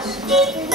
Yes.